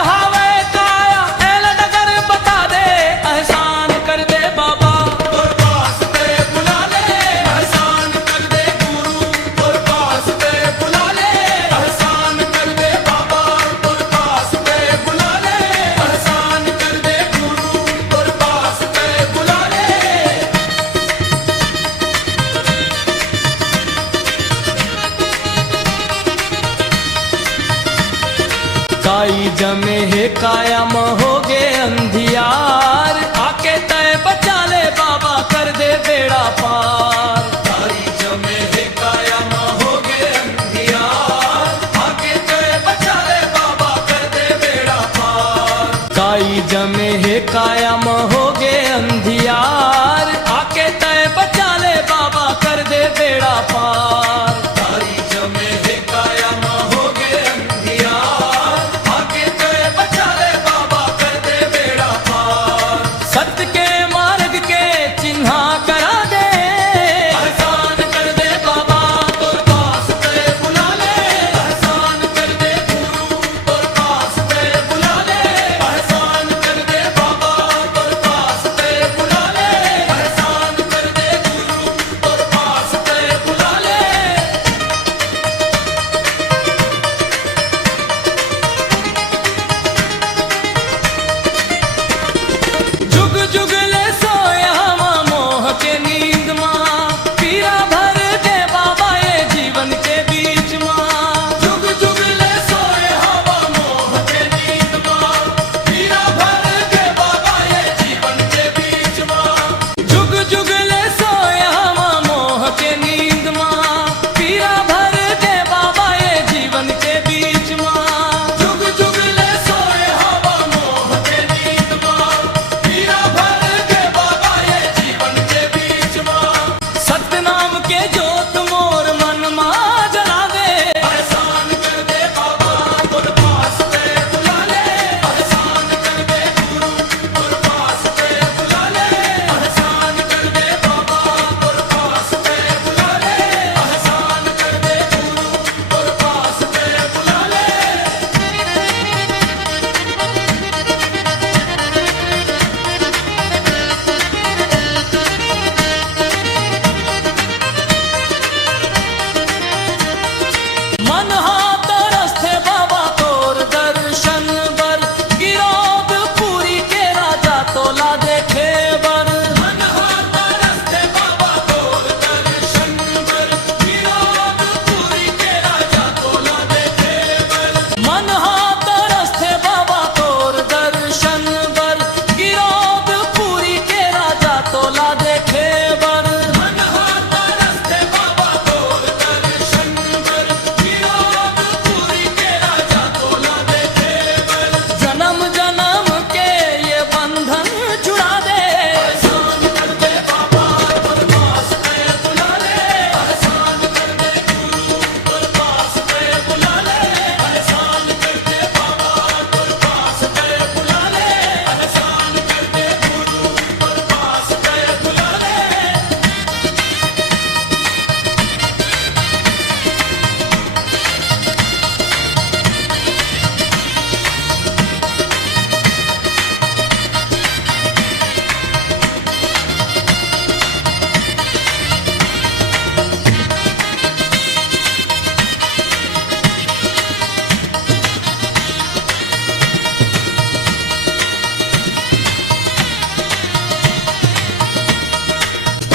बढ़ावे काया एल डगर बता दे एहसान कर दे बाबा और पास पे बुला ले एहसान कर दे गुरु और पास पे बुला ले एहसान कर दे बाबा और पास पे बुला ले एहसान कर दे गुरु और पास पे बुला ले। काई जमे है कायम हो गे अंधियार आके तय बचा ले बाबा कर दे बेड़ा पार। काई जमे है कायम हो गे अंधियार आके तय बचा ले बाबा कर दे बेड़ा पार। काई जमे है कायम हो गे अंधियार आके तय बचा ले बाबा कर दे बेड़ा पार। काई जमे है कायम हो गे अंधियार आके तय बचा ले बाबा कर दे बेड़ा पार। सत्य के मार्ग के चिन्हा करा दे एहसान कर दे बाबा और पास पे बुला ले एहसान कर दे गुरु और पास पे बुला ले एहसान कर दे बाबा और पास पे बुला ले एहसान कर दे गुरु और पास पे बुला ले। जुग जुग ले सोया मां मोह के नींद मां पीरा भर दे बाबा ये जीवन के बीच मां। जुग जुग ले सोया मां मोह के नींद मां पीरा भर दे बाबा ये जीवन के बीच मां। जुग जुग ले सोया मां मोह के नींद मां पीरा भर दे बाबा ये जीवन के बीच मां। जुग जुग ले सोया मां मोह के नींद मां पीरा भर दे बाबा ये जीवन के बीच मां। सतनाम के जोत मोर मन मां जला दे एहसान कर दे बाबा और पास पे बुला ले एहसान कर दे गुरु और पास पे बुला ले एहसान कर दे बाबा और पास पे बुला ले एहसान कर दे गुरु और पास पे बुला ले। मन हाथ रस्ते बाबा तोर दर्शन बर गिरोद पूरी के राजा तोला देखे बर। मन हाथ रस्ते बाबा तोर दर्शन बर गिरोद पूरी के राजा तोला देखे बर। मन हाथ रस्ते बाबा तोर दर्शन बर गिरोद पूरी के राजा तोला देखे बर। मन हाथ रस्ते बाबा तोर दर्शन बर गिरोद पूरी के राजा तोला देखे बर। जन्म जन्म के ये बंधन छुड़ा दे एहसान कर दे बाबा और पास पे बुला ले एहसान कर दे गुरु और पास पे बुला ले एहसान कर दे बाबा और पास पे बुला ले एहसान कर दे गुरु और पास पे बुला ले।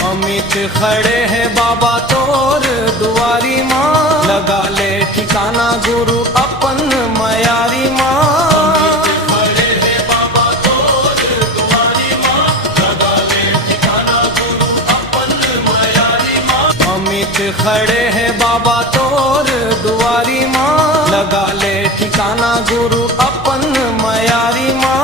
अमित खड़े हैं बाबा तोर दुआरी माँ लगा ले ठिकाना गुरु अपन मयारी माँ। खड़े हैं बाबा तोर दुआरी माँ लगा ले ठिकाना गुरु अपन मयारी माँ। अमित खड़े हैं बाबा तोर दुआरी माँ लगा ले ठिकाना गुरु अपन मयारी माँ।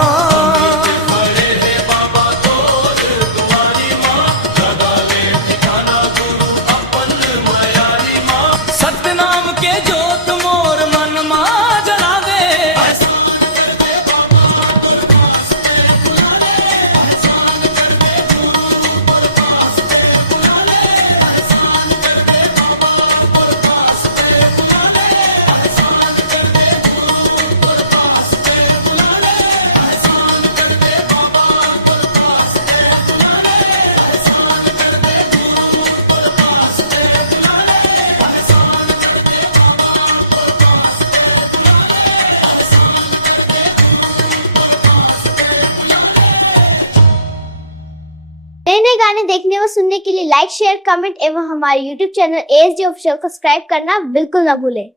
खड़े हैं बाबा तोर दुआरी माँ लगा ले ठिकाना गुरु अपन मयारी माँ। सतनाम के जोत मोर मन मां जला दे एहसान कर दे बाबा और पास पे बुला ले एहसान कर दे गुरु और पास पे बुला ले एहसान कर दे बाबा और पास पे बुला ले एहसान कर दे गुरु और पास पे गाने देखने व सुनने के लिए लाइक, शेयर, कमेंट एवं हमारे YouTube चैनल ASD ऑफिशियल को सब्सक्राइब करना बिल्कुल ना भूलें।